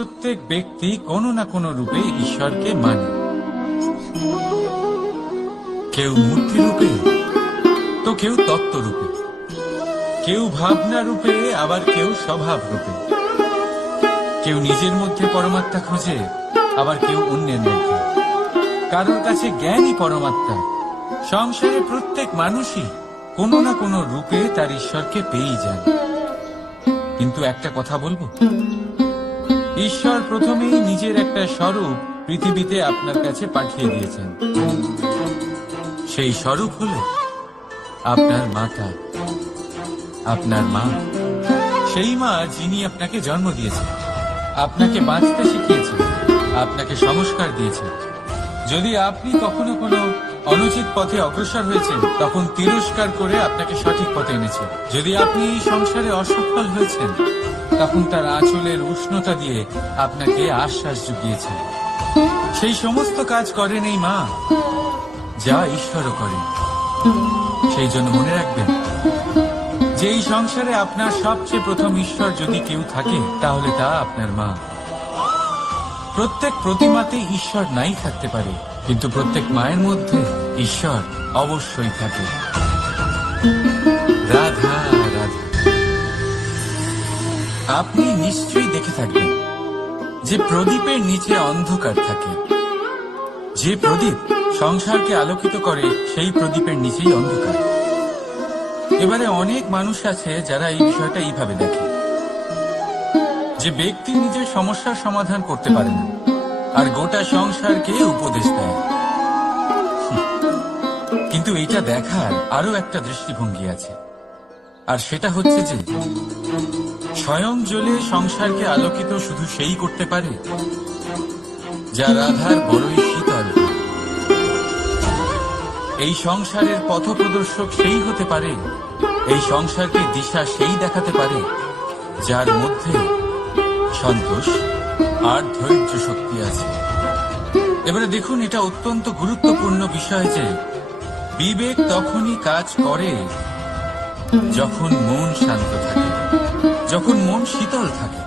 প্রত্যেক ব্যক্তি কোনো না কোনো রূপে ঈশ্বরকে মানে। কেউ মূর্তি রূপে, তো কেউ তত্ত্ব রূপে। কেউ ভাবনা রূপে, আবার কেউ স্বভাব রূপে। কেউ নিজের মধ্যে পরমাত্মা খোঁজে, আবার কেউ অন্যের মধ্যে। কারোর কাছে জ্ঞানই পরমাত্মা। সংসারে প্রত্যেক মানুষই কোনো না কোনো রূপে তার ঈশ্বরকে পেয়েই যায়। কিন্তু একটা কথা বলব? ঈশ্বর প্রথমেই নিজের একটা স্বরূপ পৃথিবীতে আপনার কাছে পাঠিয়ে দিয়েছেন। সেই স্বরূপ হল আপনার মাতা, আপনার মা। সেই মা যিনি আপনাকে জন্ম দিয়েছেন, আপনাকে বাঁচতে শিখিয়েছেন, আপনাকে সংস্কার দিয়েছেন। যদি আপনি কখনো কোনো অনুচিত পথে অগ্রসর হয়েছেন, তখন তিরস্কার করে আপনাকে সঠিক পথে এনেছে যদি আপনি এই সংসারে অসফল হয়েছেন তখন তার আঁচলের উষ্ণতা দিয়ে আপনাকে আশ্বাস জুগিয়েছেন সেই সমস্ত কাজ করেন এই মা, যা ঈশ্বরও করেন। সেই জন্য মনে রাখবেন, যে এই সংসারে আপনার সবচেয়ে প্রথম ঈশ্বর যদি কেউ থাকে, তাহলে তা আপনার মা। প্রত্যেক প্রতিমাতে ঈশ্বর নাই থাকতে পারে, কিন্তু প্রত্যেক মায়ের মধ্যে ঈশ্বর অবশ্যই থাকে। নিশ্চয়ই দেখে থাকবেন যে প্রদীপের নিচে অন্ধকার থাকে। যে প্রদীপ সংসারকে আলোকিত করে, সেই প্রদীপের নিচেই অন্ধকার। এবারে অনেক মানুষ আছে যারা এই বিষয়টা এইভাবে দেখে। যে ব্যক্তি নিজের সমস্যার সমাধান করতে পারে না, আর গোটা সংসারকে উপদেশ দেয়। কিন্তু এটা দেখার আরও একটা দৃষ্টিভঙ্গি আছে। আর সেটা হচ্ছে যে স্বয়ং জ্বলে সংসারকে আলোকিত শুধু সেই করতে পারে যা রাধার বড়ই শীতল। এই সংসারের পথপ্রদর্শক সেই হতে পারে, এই সংসারকে দিশা সেই দেখাতে পারে, যার মধ্যে সন্তোষ আর ধৈর্য শক্তি আছে। এবারে দেখুন, এটা অত্যন্ত গুরুত্বপূর্ণ বিষয় যে বিবেক তখনই কাজ করে যখন মন শান্ত থাকে। যখন মন শীতল থাকে,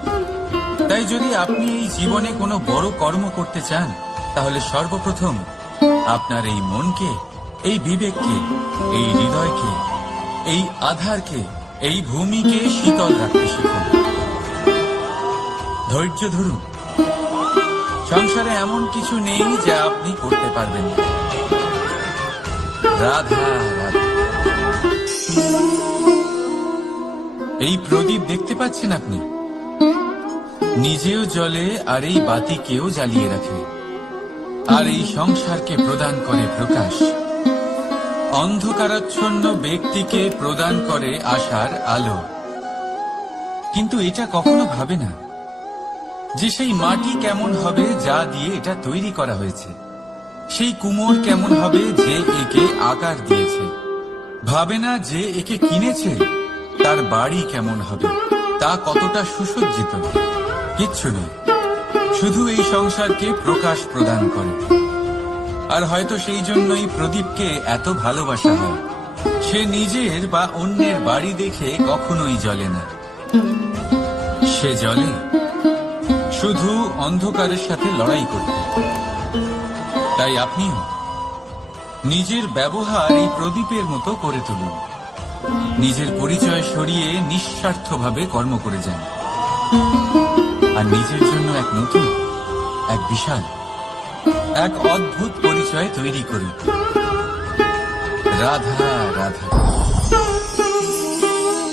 তাই যদি আপনি এই জীবনে কোনো বড় কর্ম করতে চান, তাহলে সর্বপ্রথম আপনার এই মনকে, এই বিবেককে, এই হৃদয়কে, এই আধারকে, এই ভূমিকে শীতল রাখতে শিখুন। ধৈর্য ধরুন। সংসারে এমন কিছু নেই যা আপনি করতে পারবেন রাধা রাধা। এই প্রদীপ দেখতে পাচ্ছেন আপনি? নিজেও জলে আর এই বাতিকেও জ্বালিয়ে রাখে। আর এই সংসারকে প্রদান করে প্রকাশ। অন্ধকারাচ্ছন্ন ব্যক্তিকে প্রদান করে আশার আলো। কিন্তু এটা কখনো ভাবে না যে সেই মাটি কেমন হবে যা দিয়ে এটা তৈরি করা হয়েছে। সেই কুমোর কেমন হবে যে একে আকার দিয়েছে। ভাবে না যে একে কিনেছে। তার বাড়ি কেমন হবে? তা কতটা সুসজ্জিত? কিচ্ছু নয় শুধু এই সংসারকে প্রকাশ প্রদান করে। আর হয়তো সেই জন্যই প্রদীপকে এত ভালোবাসা হয়। সে নিজের বা অন্যের বাড়ি দেখে কখনোই জ্বলে না। সে জ্বলে। শুধু অন্ধকারের সাথে লড়াই করতে। তাই আপনিও নিজের ব্যবহার এই প্রদীপের মতো করে তুলুন। নিজের পরিচয় সরিয়ে নিঃস্বার্থভাবে কর্ম করে যান আর নিজের জন্য এক নতুন, এক বিশাল, এক অদ্ভুত পরিচয় তৈরি করুন। রাধা রাধা।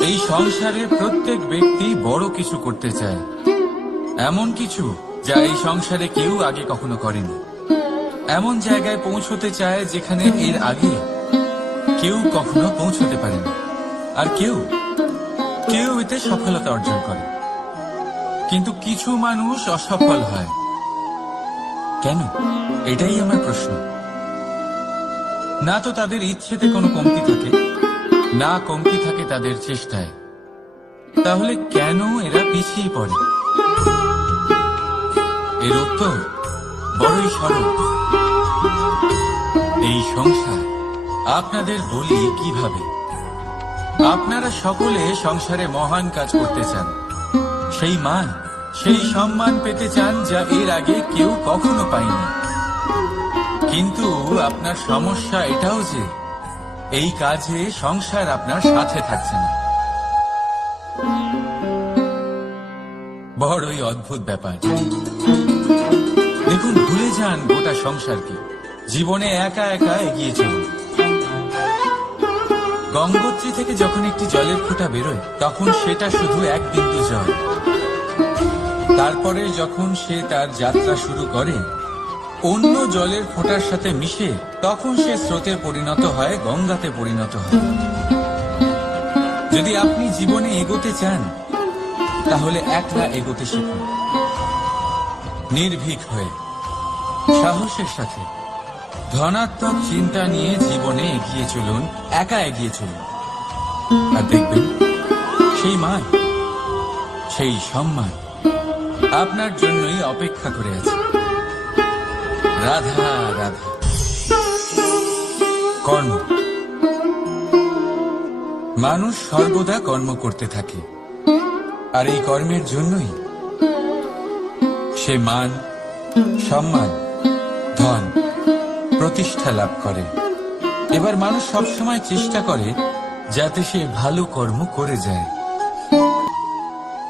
এই সংসারে প্রত্যেক ব্যক্তি বড় কিছু করতে চায়। এমন কিছু যা এই সংসারে কেউ আগে কখনো করেনি। এমন জায়গায় পৌঁছতে চায় যেখানে এর আগে কেউ কখনো পৌঁছতে পারেনি। আর কেউ কেউ এতে সফলতা অর্জন করে। কিন্তু কিছু মানুষ অসফল হয়। কেন? এটাই আমার প্রশ্ন। না তো তাদের ইচ্ছেতে কোনো কমতি থাকে, না কমতি থাকে তাদের চেষ্টায়। তাহলে কেন এরা পিছিয়ে পড়ে? এর উত্তর বড়ই সরল। এই সংসার আপনাদের বলি কীভাবে? আপনারা সকলে সংসারে মহান কাজ করতে চান। সেই মান, সেই সম্মান পেতে চান যা এর আগে কেউ কখনো পায়নি। কিন্তু আপনার সমস্যা এটাও যে, এই কাজে সংসার আপনার সাথে থাকছে না। বড়ই অদ্ভুত ব্যাপার। দেখুন, ভুলে যান গোটা সংসারকে। জীবনে একা একা এগিয়ে চলুন। গঙ্গোত্রী থেকে যখন একটি জলের ফোঁটা বেরোয়, তখন সেটা শুধু এক বিন্দু জল। তারপরে যখন সে তার যাত্রা শুরু করে, অন্য জলের ফোঁটার সাথে মিশে, তখন সে স্রোতে পরিণত হয়, গঙ্গাতে পরিণত হয়। যদি আপনি জীবনে এগোতে চান, তাহলে একলা এগোতে শিখুন। নির্ভীক হয়ে, সাহসের সাথে। ধনাত্মক চিন্তা নিয়ে জীবনে এগিয়ে চলুন, একা এগিয়ে চলুন। আর দেখবেন, সেই মান, সেই সম্মান আপনার জন্যই অপেক্ষা করে আছে। রাধা রাধা। কর্ম। মানুষ সর্বদা কর্ম করতে থাকে। আর এই কর্মের জন্যই সে মান, সম্মান, ধন প্রতিষ্ঠা লাভ করে। এবার মানুষ সবসময় চেষ্টা করে যাতে সে ভালো কর্ম করে যায়।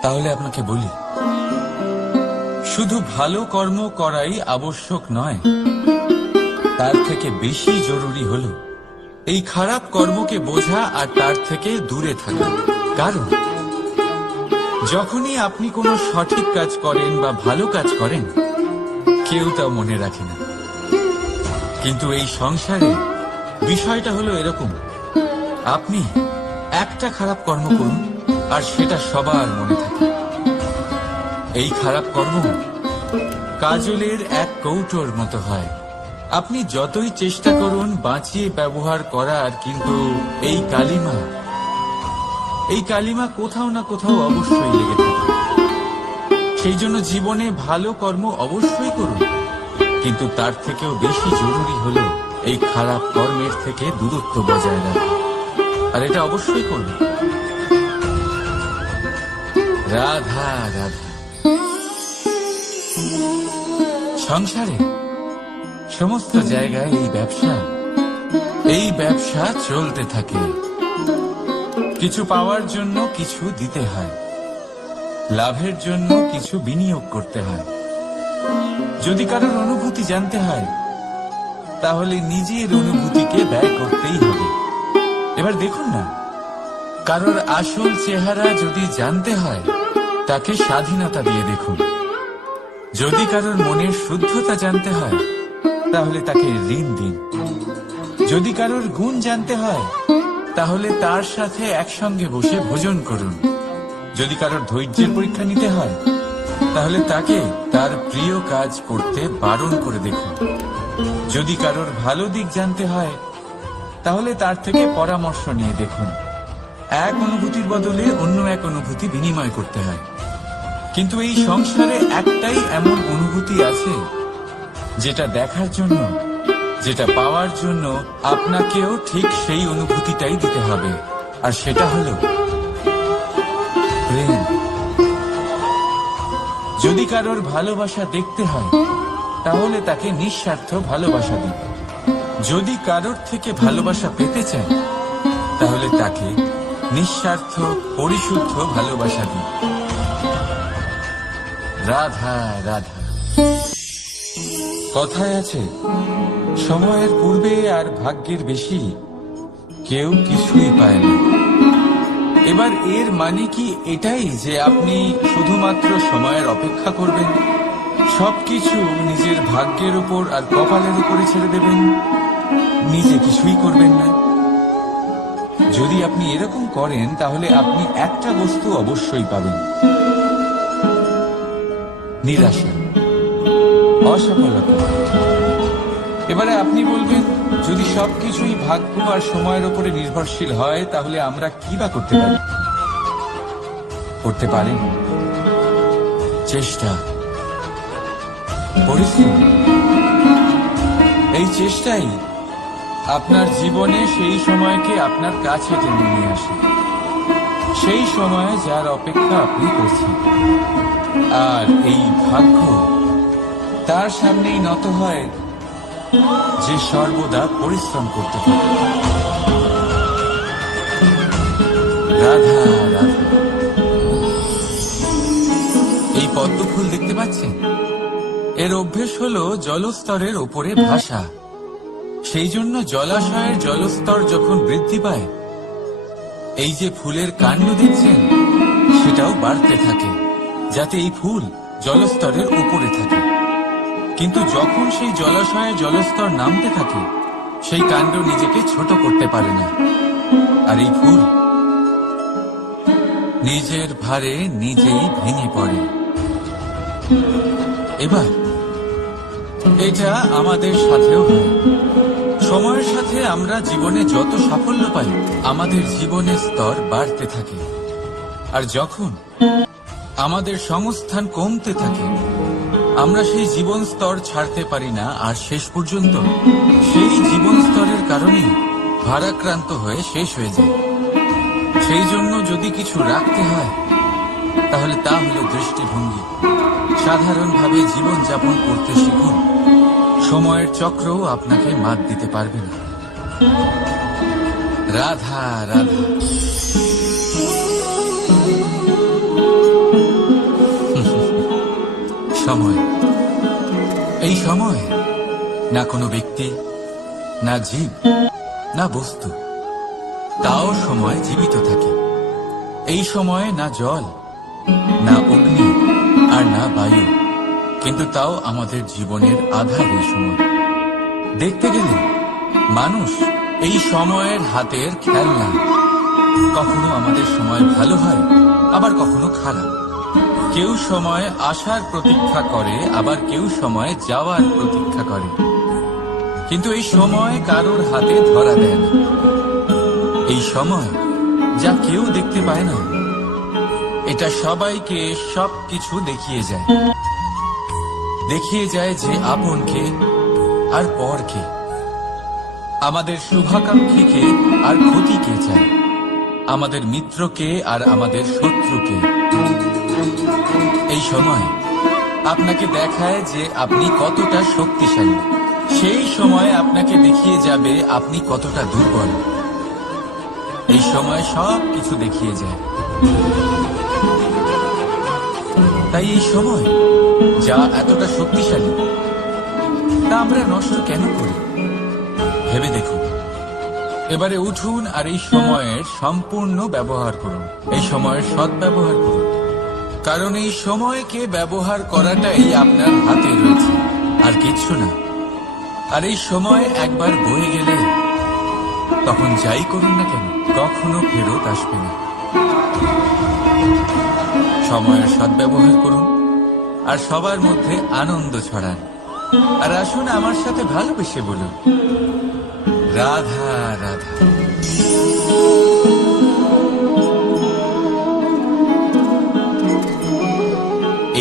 তাহলে আপনাকে বলি, শুধু ভালো কর্ম করাই আবশ্যক নয়, তার থেকে বেশি জরুরি হল এই খারাপ কর্মকে বোঝা আর তার থেকে দূরে থাকা। কারণ, যখনই আপনি কোনো সঠিক কাজ করেন বা ভালো কাজ করেন, কেউ তা মনে রাখে না। কিন্তু এই সংসারে বিষয়টা হলো এরকম। আপনি একটা খারাপ কর্ম করুন, আর সেটা সবার মনে থাকে। এই খারাপ কর্ম কাজলের এক কৌটোর মতো হয়। আপনি যতই চেষ্টা করুন বাঁচিয়ে ব্যবহার করার কিন্তু এই কালিমা এই কালিমা কোথাও না কোথাও অবশ্যই লেগে থাকে। সেই জন্য জীবনে ভালো কর্ম অবশ্যই করুন। কিন্তু তার থেকেও বেশি জরুরি হলো এই খারাপ কর্মের থেকে দূরত্ব বজায় রাখা। আর এটা অবশ্যই করবে। রাধা রাধা। সংসারে সমস্ত জায়গায় এই ব্যবসা এই ব্যবসা চলতে থাকে। কিছু পাওয়ার জন্য কিছু দিতে হয়। লাভের জন্য কিছু বিনিয়োগ করতে হয়। যদি কারোর অনুভূতি জানতে হয়, তাহলে নিজের অনুভূতিকে ব্যয় করতেই হবে। এবার দেখুন না, কারোর আসল চেহারা যদি জানতে হয়, তাকে স্বাধীনতা দিয়ে দেখুন। যদি কারোর মনের শুদ্ধতা জানতে হয়, তাহলে তাকে ঋণ দিন। যদি কারোর গুণ জানতে হয়, তাহলে তার সাথে একসঙ্গে বসে ভোজন করুন। যদি কারোর ধৈর্যের পরীক্ষা নিতে হয় তাহলে তাকে তার প্রিয় কাজ করতে বারণ করে দেখুন। যদি কারোর ভালো দিক জানতে হয়, তাহলে তার থেকে পরামর্শ নিয়ে দেখুন। এক অনুভূতির বদলে অন্য এক অনুভূতি বিনিময় করতে হয়। কিন্তু এই সংসারে একটাই এমন অনুভূতি আছে, যেটা দেখার জন্য, যেটা পাওয়ার জন্য আপনাকেও ঠিক সেই অনুভূতিটাই দিতে হবে। আর সেটা হলো যদি কারোর ভালোবাসা দেখতে হয়, তাহলে তাকে নিঃস্বার্থ ভালোবাসা দিন। যদি কারোর থেকে ভালোবাসা পেতে চান তাহলে তাকে নিঃস্বার্থ, পরিশুদ্ধ ভালোবাসা দিন। রাধা রাধা। কথায় আছে, সময়ের পূর্বে আর ভাগ্যের বেশি কেউ কিছুই পায় না। এবার এর মানে কি এটাই যে আপনি শুধুমাত্র সময়ের অপেক্ষা করবেন? সবকিছু নিজের ভাগ্যের উপর আর কপালের উপরে ছেড়ে দেবেন। নিজে কিছুই করবেন না। যদি আপনি এরকম করেন, তাহলে আপনি একটা বস্তু অবশ্যই পাবেন। নিরাশা। অসফলতা। এবারে আপনি বলবেন যদি সবকিছুই ভাগ্য আর সময়ের উপরে নির্ভরশীল হয়, তাহলে আমরা কি বা করতে পারি? করতে পারেন চেষ্টা। পরিশ্রম এই চেষ্টাই আপনার জীবনে সেই সময়কে আপনার কাছে টেনে নিয়ে আসে। সেই সময় যার অপেক্ষা আপনি করছেন। আর এই ভাগ্য তার সামনেই নত হয় যে সর্বদা পরিশ্রম করতে রাধা এই পদ্ম ফুল দেখতে পাচ্ছেন? এর অভ্যেস হলো জলস্তরের ওপরে ভাসা। সেই জন্য জলাশয়ের জলস্তর যখন বৃদ্ধি পায়, এই যে ফুলের কাণ্ড দেখছেন, সেটাও বাড়তে থাকে, যাতে এই ফুল জলস্তরের উপরে থাকে। কিন্তু যখন সেই জলাশয়ে জলস্তর নামতে থাকে, সেই কাণ্ড নিজেকে ছোট করতে পারে না। আর এই ফুল নিজের ভারে নিজেই ভেঙে পড়ে। এবার, এটা আমাদের সাথেও হয়। সময়ের সাথে আমরা জীবনে যত সাফল্য পাই, আমাদের জীবনের স্তর বাড়তে থাকে। আর যখন আমাদের সংস্থান কমতে থাকে আমরা সেই জীবন স্তর ছাড়তে পারি না, আর শেষ পর্যন্ত সেই জীবন স্তরের কারণেই ভারাক্রান্ত হয়ে শেষ হয়ে যায়। সেই জন্য যদি কিছু রাখতে হয়, তাহলে তা হলো দৃষ্টিভঙ্গি। সাধারণভাবে জীবনযাপন করতে শিখুন। সময়ের চক্রও আপনাকে মাত দিতে পারবে না। রাধা রাধা। সময়। এই সময় না কোনো ব্যক্তি, না জীব, না বস্তু, তাও সময় জীবিত থাকে। এই সময়ে না জল, না অগ্নি আর না বায়ু, কিন্তু তাও আমাদের জীবনের আধার এই সময়। দেখতে গেলে মানুষ এই সময়ের হাতের খেলনা। কখনো আমাদের সময় ভালো হয়, আবার কখনো খারাপ। কেউ সময় আসার প্রতীক্ষা করে, আবার কেউ সময় যাওয়ার প্রতীক্ষা করে। কিন্তু এই সময় কারোর হাতে ধরা দেয় না। এই সময় যা কেউ দেখতে পায় না, এটা সবাইকে সব কিছু দেখিয়ে যায়। দেখিয়ে যায় যে আপনকে আর পরকে। আমাদের শুভাকাঙ্ক্ষীকে আর ক্ষতিকে চায়। আমাদের মিত্রকে আর আমাদের শত্রুকে। এই সময় আপনাকে দেখায় যে আপনি কতটা শক্তিশালী। সেই সময় আপনাকে দেখিয়ে যাবে আপনি কতটা দুর্বল। এই সময় সব কিছু দেখিয়ে যায়। তাই এই সময় যা এতটা শক্তিশালী, তা আমরা নষ্ট কেন করি? ভেবে দেখুন। এবারে উঠুন আর এই সময়ের সম্পূর্ণ ব্যবহার করুন। এই সময়ের সৎ ব্যবহার করুন। কারণ এই সময়কে ব্যবহার করাটাই আপনার হাতে রয়েছে। আর কিচ্ছু না। আর এই সময় একবার বয়ে গেলে তখন যাই করুন না কেন, কখনো ফেরত আসবে না। সময়ের সদ্ব্যবহার করুন, আর সবার মধ্যে আনন্দ ছড়ান। আর আসুন আমার সাথে ভালোবেসে বলুন। রাধা রাধা।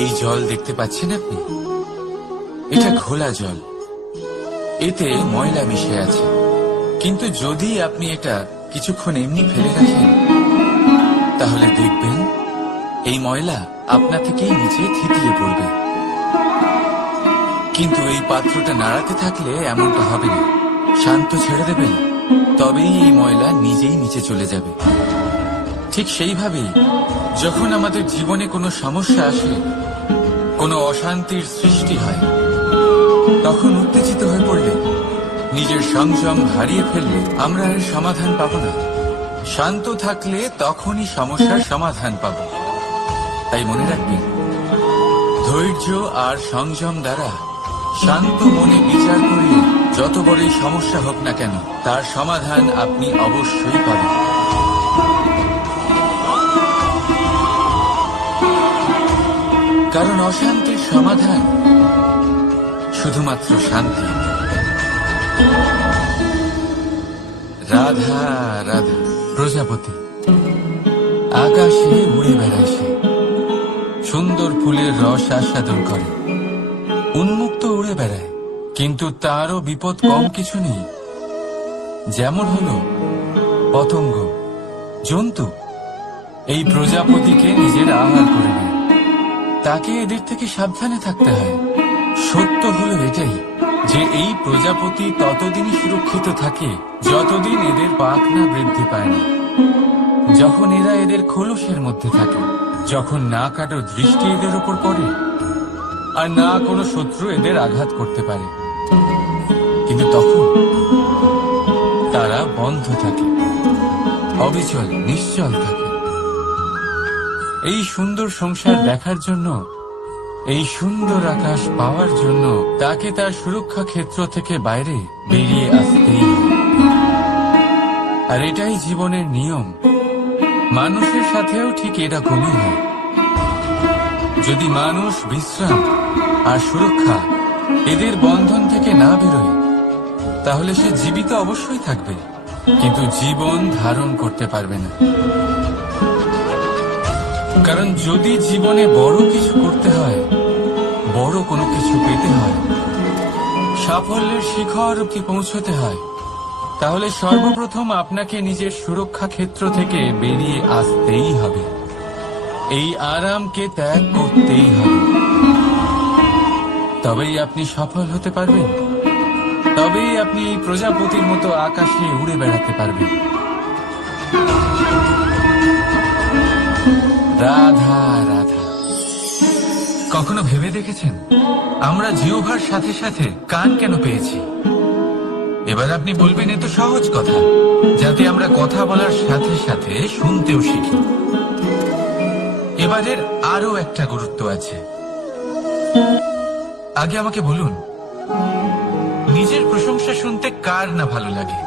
এই জল দেখতে পাচ্ছেন আপনি? এটা ঘোলা জল। এতে ময়লা মিশে আছে। কিন্তু যদি আপনি এটা কিছুক্ষণ এমনি ফেলে রাখেন তাহলে দেখবেন এই ময়লা আপনা থেকেই নিচে থিতিয়ে পড়বে। কিন্তু এই পাত্রটা নাড়াতে থাকলে এমনটা হবে না। শান্ত ছেড়ে দেবেন তবেই এই ময়লা নিজেই নিচে চলে যাবে। ঠিক সেইভাবেই যখন আমাদের জীবনে কোনো সমস্যা আসে কোনো অশান্তির সৃষ্টি হয় তখন উত্তেজিত হয়ে পড়লে, নিজের সংযম হারিয়ে ফেললে আমরা এর সমাধান পাব না। শান্ত থাকলে তখনই সমস্যার সমাধান পাব। তাই মনে রাখবেন ধৈর্য আর সংযম দ্বারা শান্ত মনে বিচার করলে যত বড়ই সমস্যা হোক না কেন, তার সমাধান আপনি অবশ্যই পাবেন। কারণ অশান্তির সমাধান। শুধুমাত্র শান্তি। রাধা রাধা, প্রজাপতি। আকাশে উড়ে বেড়ায় সুন্দর ফুলের রস আস্বাদন করে। উন্মুক্ত উড়ে বেড়ায়। কিন্তু তারও বিপদ কম কিছু নেই। যেমন হলো পতঙ্গ, জন্তু। এই প্রজাপতিকে নিজের আহার করে নেয়। তাকে এদের থেকে সাবধানে থাকতে হয়। সত্য হলো এটাই যে এই প্রজাপতি ততদিনই সুরক্ষিত থাকে, যতদিন এদের পাখ না বৃদ্ধি পায় না। যখন এরা এদের খোলসের মধ্যে থাকে, যখন না কারও দৃষ্টি এদের উপর পড়ে, আর না কোনো শত্রু এদের আঘাত করতে পারে। কিন্তু তখন তারা বন্ধ থাকে, অবিচল, নিশ্চল থাকে। এই সুন্দর সংসার দেখার জন্য, এই সুন্দর আকাশ পাওয়ার জন্য তাকে তার সুরক্ষা ক্ষেত্র থেকে বাইরে বেরিয়ে আসতেই আর এটাই জীবনের নিয়ম। মানুষের সাথেও ঠিক এটা এরকমই হয়। যদি মানুষ বিশ্রাম আর সুরক্ষা এদের বন্ধন থেকে না বেরোয়, তাহলে সে জীবিত অবশ্যই থাকবে, কিন্তু জীবন ধারণ করতে পারবে না। কারণ যদি জীবনে বড় কিছু করতে হয়, বড় কোনো কিছু পেতে হয়, সাফল্যের শিখর কি পৌঁছতে হয়, তাহলে সর্বপ্রথম আপনাকে নিজের সুরক্ষা ক্ষেত্র থেকে বেরিয়ে আসতেই হবে। এই আরামকে ত্যাগ করতেই হবে। তবেই আপনি সফল হতে পারবেন। তবেই আপনি প্রজাপতির মতো আকাশে উড়ে বেড়াতে পারবেন। রাধা রাধা। কখনো ভেবে দেখেছেন? আমরা জিওভার সাথে সাথে কান কেন পেয়েছি? এবার আপনি বলবেন, এ তো সহজ কথা, যাতে আমরা কথা বলার সাথে সাথে শুনতেও শিখি। এবারের আরও একটা গুরুত্ব আছে। আগে আমাকে বলুন, নিজের প্রশংসা শুনতে কার না ভালো লাগে?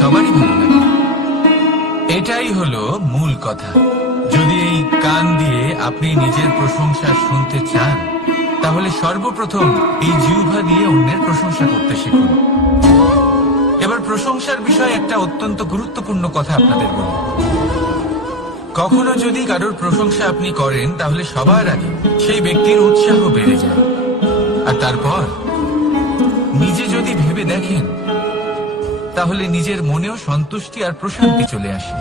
সবারই ভালো লাগে। এটাই হলো মূল কথা। যদি এই কান দিয়ে আপনি নিজের প্রশংসা শুনতে চান, তাহলে সর্বপ্রথম এই জিহ্বা দিয়ে অন্যের প্রশংসা করতে শিখুন। এবার প্রশংসার বিষয়ে একটা অত্যন্ত গুরুত্বপূর্ণ কথা আপনাদের বলি। কখনো যদি কারোর প্রশংসা আপনি করেন, তাহলে সবার আগে সেই ব্যক্তির উৎসাহ বেড়ে যায়। আর তারপর নিজে যদি ভেবে দেখেন তাহলে নিজের মনেও সন্তুষ্টি আর প্রশান্তি চলে আসে।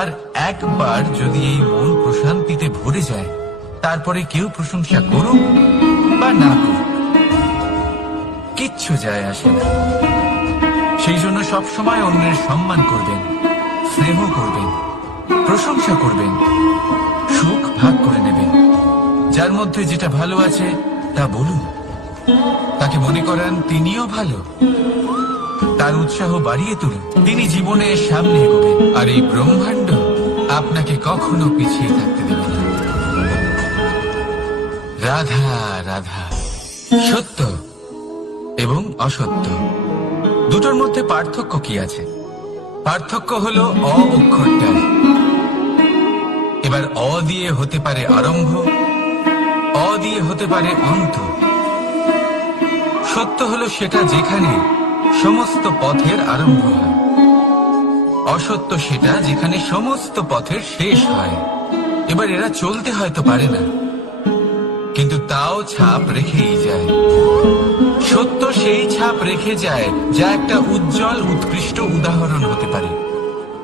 আর একবার যদি এই মন প্রশান্তিতে ভরে যায়, তারপরে কেউ প্রশংসা করুক বা না করুক, কিচ্ছু যায় আসে না। সেই জন্য সবসময় অন্যের সম্মান করবেন, স্নেহ করবেন, প্রশংসা করবেন, সুখ ভাগ করে নেবেন। যার মধ্যে যেটা ভালো আছে, তা বলুন। তাকে মনে করান তিনিও ভালো। তার উৎসাহ বাড়িয়ে তুলুন। তিনি জীবনে সামনে এগোবেন। আর এই ব্রহ্মাণ্ড আপনাকে কখনো পিছিয়ে থাকতে দেবে না। রাধা রাধা, সত্য এবং অসত্য। দুটোর মধ্যে পার্থক্য কি আছে? পার্থক্য হলো অ অক্ষরটা এবার অ দিয়ে হতে পারে আরম্ভ, অ দিয়ে হতে পারে অন্ত। সত্য হলো সেটা যেখানে সমস্ত পথের আরম্ভ হয়। অসত্য সেটা যেখানে সমস্ত পথের শেষ হয়। এবার এরা চলতে হয়তো পারে না। কিন্তু তাও ছাপ রেখেই যায়। সত্য সেই ছাপ রেখে যায় যা একটা উজ্জ্বল, উৎকৃষ্ট উদাহরণ হতে পারে।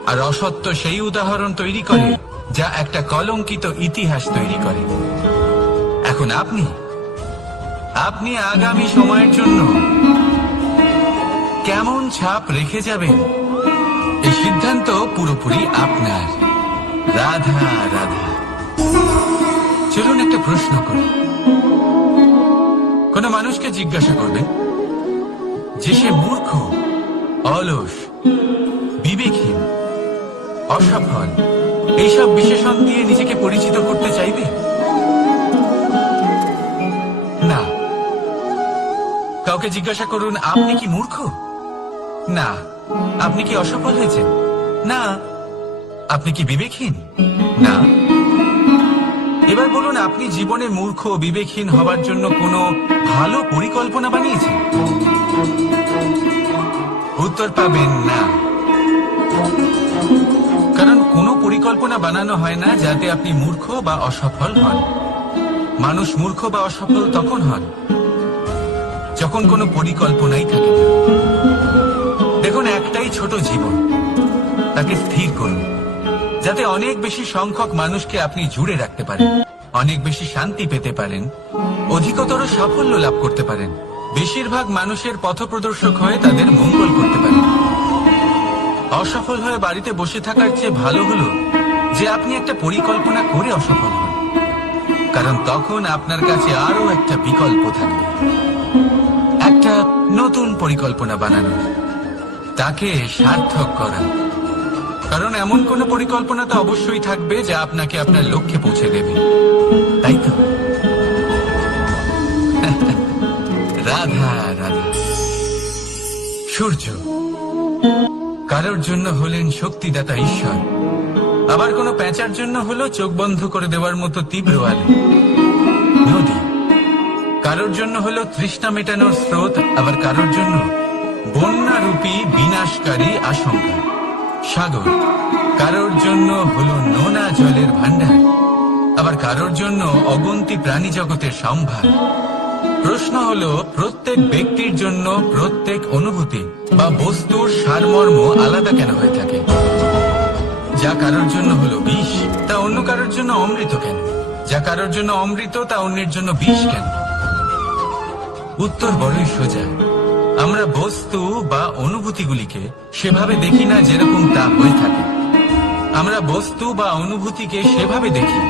আর অসত্য সেই উদাহরণ তৈরি করে যা একটা কলঙ্কিত ইতিহাস তৈরি করে। এখন আপনি আপনি আগামী সময়ের জন্য কেমন ছাপ রেখে যাবেন? এই সিদ্ধান্ত পুরোপুরি আপনার। রাধা রাধা। চলুন একটা প্রশ্ন করি। কোন মানুষকে জিজ্ঞাসা করবেন, যে সে মূর্খ, অলস, বিবেকহীন, অসফল, এইসব বিশেষণ দিয়ে নিজেকে পরিচিত করতে চাইবে? না। কাউকে জিজ্ঞাসা করুন, আপনি কি মূর্খ? না, আপনি কি অসফল হয়েছেন? না, আপনি কি বিবেকহীন? না। এবার বলুন, আপনি জীবনে মূর্খ, বিবেকহীন হবার জন্য কোনো ভালো পরিকল্পনা বানিয়েছেন? উত্তর পাবেন না। কারণ কোনো পরিকল্পনা বানানো হয় না যাতে আপনি মূর্খ বা অসফল হন। মানুষ মূর্খ বা অসফল তখন হন, যখন কোনো পরিকল্পনাই থাকে না। একটাই ছোট জীবন তাকে স্থির করুন, যাতে অনেক বেশি সংখ্যক মানুষকে আপনি জুড়ে রাখতে পারেন, অনেক বেশি শান্তি পেতে পারেন, অধিকতর সাফল্য লাভ করতে পারেন। বেশিরভাগ মানুষের পথপ্রদর্শক হয়ে তাদের মঙ্গল করতে পারেন। অসফল হয়ে বাড়িতে বসে থাকার চেয়ে ভালো হলো যে আপনি একটা পরিকল্পনা করে অসফল হন। কারণ তখন আপনার কাছে আরও একটা বিকল্প থাকবে। একটা নতুন পরিকল্পনা বানানো তাকে সার্থক করা। কারণ এমন কোন পরিকল্পনা তো অবশ্যই থাকবে যা আপনাকে আপনার লক্ষ্যে পৌঁছে দেবে। তাই তো? রাধা রাধা। সূর্য, কারোর জন্য হলেন শক্তিদাতা ঈশ্বর। আবার কোনো প্যাঁচার জন্য হলো চোখ বন্ধ করে দেওয়ার মতো তীব্র আলো। নদী, কারোর জন্য হলো তৃষ্ণা মেটানোর স্রোত, আবার কারোর জন্য বন্যারূপী বিনাশকারী আশঙ্কা। সাগর, কারোর জন্য হলো নোনা জলের ভান্ডার আবার কারোর জন্য অগন্তি প্রাণী জগতের সম্ভার। প্রশ্ন হলো, প্রত্যেক ব্যক্তির জন্য প্রত্যেক অনুভূতি বা বস্তুর সারমর্ম আলাদা কেন হয়ে থাকে? যা কারোর জন্য হলো বিষ, তা অন্য কারোর জন্য অমৃত কেন? যা কারোর জন্য অমৃত, তা অন্যের জন্য বিষ কেন? উত্তর বড়ই সোজা। আমরা বস্তু বা অনুভূতিগুলিকে সেভাবে দেখি না যেরকম তা হয়ে থাকে। আমরা বস্তু বা অনুভূতিকে সেভাবে দেখি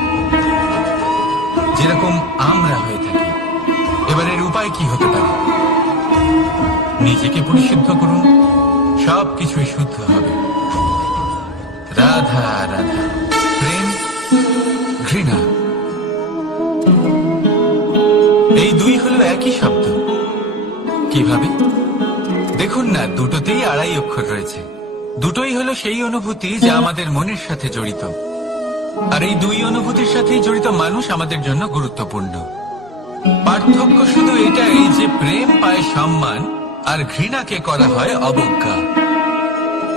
যেরকম আমরা হয়ে থাকি। এবার এর উপায় কি হতে পারে? নিজেকে পরিশুদ্ধ করুন সব কিছুই শুদ্ধ হবে। রাধা রাধা। প্রেম, ঘৃণা। এই দুই হলো একই শব্দ। কীভাবে? দেখুন না দুটোতেই আড়াই অক্ষর রয়েছে। দুটোই হলো সেই অনুভূতি যা আমাদের মনের সাথে জড়িত। আর এই দুই অনুভূতির সাথেই জড়িত মানুষ আমাদের জন্য গুরুত্বপূর্ণ। পার্থক্য শুধু এটাই যে প্রেম পায় সম্মান আর ঘৃণাকে করা হয় অবজ্ঞা।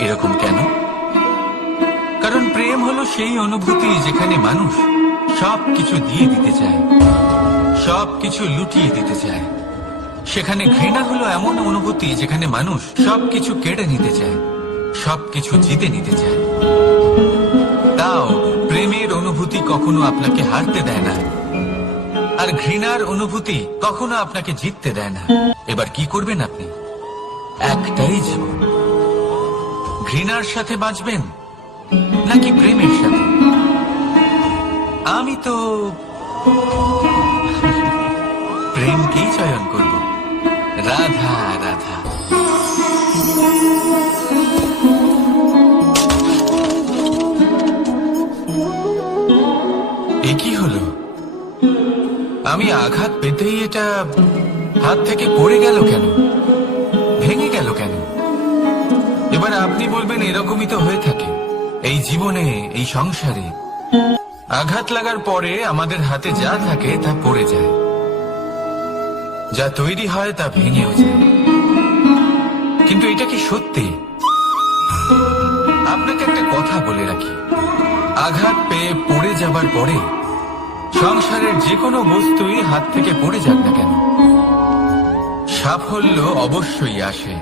এরকম কেন? কারণ প্রেম হলো সেই অনুভূতি যেখানে মানুষ সব কিছু দিয়ে দিতে চায় সব কিছু লুটিয়ে দিতে চায়। সেখানে ঘৃণা হলো এমন অনুভূতি যেখানে মানুষ সবকিছু কেড়ে নিতে চায়, সবকিছু জিতে নিতে চায়। তাও প্রেমের অনুভূতি কখনো আপনাকে হারতে দেয় না, আর ঘৃণার অনুভূতি কখনো আপনাকে জিততে দেয় না। এবার কি করবেন আপনি? একটাই জীবন। ঘৃণার সাথে বাঁচবেন নাকি প্রেমের সাথে? আমি তো প্রেমকেই চয়ন করব। রাধা রাধা। এ কি হলো? আমি আঘাত পেতেই এটা হাত থেকে পড়ে গেল কেন? ভেঙে গেল কেন? এবার আপনি বলবেন এরকমই তো হয়ে থাকে। এই জীবনে, এই সংসারে আঘাত লাগার পরে আমাদের হাতে যা থাকে তা পড়ে যায়। যা তৈরি হয় তা ভেঙেও যায় কিন্তু এটা কি সত্যি? আপনাকে একটা কথা বলে রাখি। আঘাত পেয়ে পড়ে যাবার পরে সংসারের যে কোনো বস্তুই হাত থেকে পড়ে যাক না কেন। সাফল্য অবশ্যই আসে।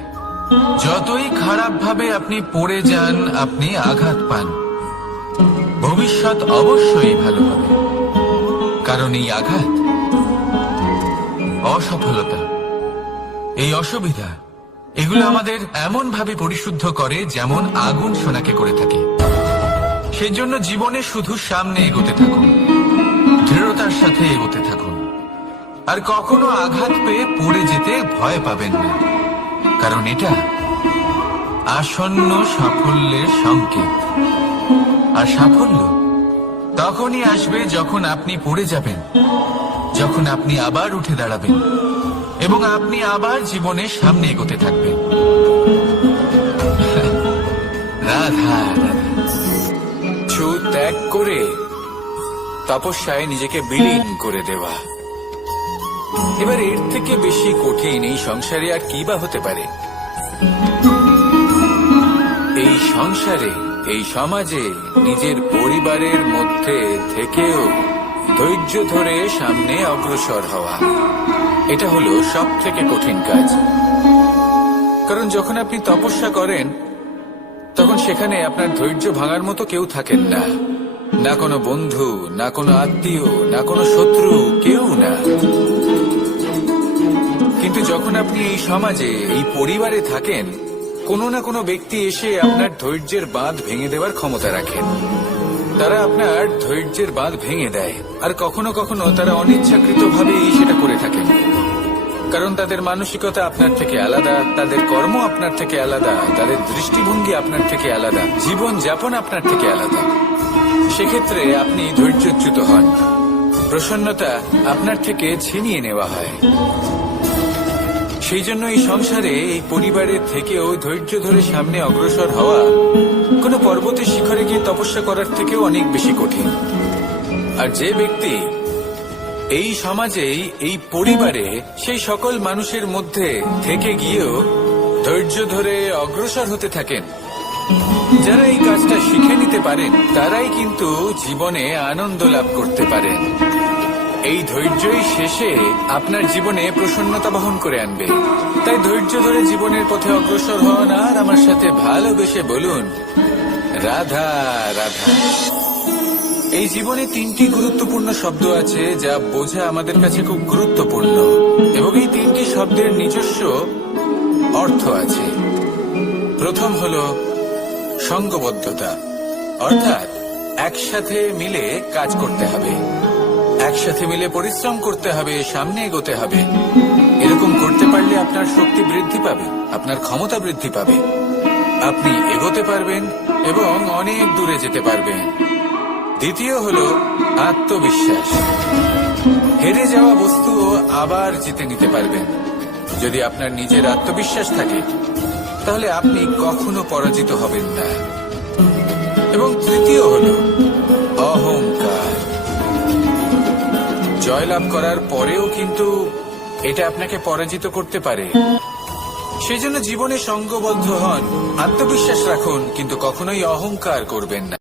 যতই খারাপ ভাবে আপনি পড়ে যান, আপনি আঘাত পান। ভবিষ্যৎ অবশ্যই ভালো হবে। কারণ এই আঘাত অসফলতা, এই অসুবিধা, এগুলো আমাদের এমন ভাবে পরিশুদ্ধ করে যেমন আগুন সোনাকে করে থাকে। সেজন্য জীবনে শুধু সামনে এগোতে থাকুন, দৃঢ়তার সাথে এগোতে থাকুন। আর কখনো আঘাত পেয়ে পড়ে যেতে ভয় পাবেন না, কারণ এটা আসন্ন সাফল্যের সংকেত। আর সাফল্য তখনই আসবে যখন আপনি পড়ে যাবেন যখন আপনি আবার উঠে দাঁড়াবেন এবং আপনি আবার জীবনে সামনে এগোতে থাকবেন। রাধা ছু ত্যাগ করে তপস্যায় নিজেকে বিলীন করে দেওয়া। এবার এর থেকে বেশি কঠিন এই সংসারে আর কি বা হতে পারে? এই সংসারে, এই সমাজে নিজের পরিবারের মধ্যে থেকেও ধৈর্য ধরে সামনে অগ্রসর হওয়া। এটা হলো সব থেকে কঠিন কাজ। কারণ যখন আপনি তপস্যা করেন, তখন সেখানে আপনার ধৈর্য ভাঙার মতো কেউ থাকেন না। না কোনো বন্ধু, না কোনো আত্মীয়, না কোনো শত্রু, কেউ না। কিন্তু যখন আপনি এই সমাজে, এই পরিবারে থাকেন, কোনো না কোনো ব্যক্তি এসে আপনার ধৈর্যের বাঁধ ভেঙে দেওয়ার ক্ষমতা রাখেন। তারা আপনার ধৈর্যের বাঁধ ভেঙে দেয়, আর কখনো কখনো তারা অনিচ্ছাকৃতভাবেই সেটা করে থাকেন কারণ তাদের মানসিকতা আপনার থেকে আলাদা, তাদের কর্ম আপনার থেকে আলাদা, তাদের দৃষ্টিভঙ্গি আপনার থেকে আলাদা, জীবন যাপন আপনার থেকে আলাদা। সেক্ষেত্রে আপনি ধৈর্যচ্যুত হন। প্রসন্নতা আপনার থেকে ছিনিয়ে নেওয়া হয়। সেই জন্য এই সংসারে এই পরিবারের থেকেও ধৈর্য ধরে সামনে অগ্রসর হওয়া কোনো পর্বতের শিখরে গিয়ে তপস্যা করার থেকেও অনেক বেশি কঠিন। আর যে ব্যক্তি এই সমাজেই, এই পরিবারে, সেই সকল মানুষের মধ্যে থেকে গিয়েও ধৈর্য ধরে অগ্রসর হতে থাকেন। যারা এই কাজটা শিখে নিতে পারেন, তারাই কিন্তু জীবনে আনন্দ লাভ করতে পারেন। এই ধৈর্যই শেষে আপনার জীবনে প্রসন্নতা বহন করে আনবে। তাই ধৈর্য ধরে জীবনের পথে অগ্রসর হন আর আমার সাথে ভালোবেসে বলুন, রাধা রাধা। এই জীবনে তিনটি গুরুত্বপূর্ণ শব্দ আছে যা বোঝা আমাদের কাছে খুব গুরুত্বপূর্ণ এবং এই তিনটি শব্দের নিজস্ব অর্থ আছে। প্রথম হল সঙ্গবদ্ধতা, অর্থাৎ একসাথে মিলে কাজ করতে হবে। একসাথে মিলে পরিশ্রম করতে হবে, সামনে এগোতে হবে। এরকম করতে পারলে আপনার শক্তি বৃদ্ধি পাবে, আপনার ক্ষমতা বৃদ্ধি পাবে। আপনি এগোতে পারবেন এবং অনেক দূরে যেতে পারবেন। দ্বিতীয় হল আত্মবিশ্বাস। হেরে যাওয়া বস্তুও আবার জিতে নিতে পারবেন। যদি আপনার নিজের আত্মবিশ্বাস থাকে, তাহলে আপনি কখনো পরাজিত হবেন না। এবং তৃতীয় হল অহংকার। জয়লাভ করার পরেও কিন্তু এটা আপনাকে পরাজিত করতে পারে। সেজন্য জীবনে সঙ্গবদ্ধ হন, আত্মবিশ্বাস রাখুন, কিন্তু কখনোই অহংকার করবেন না।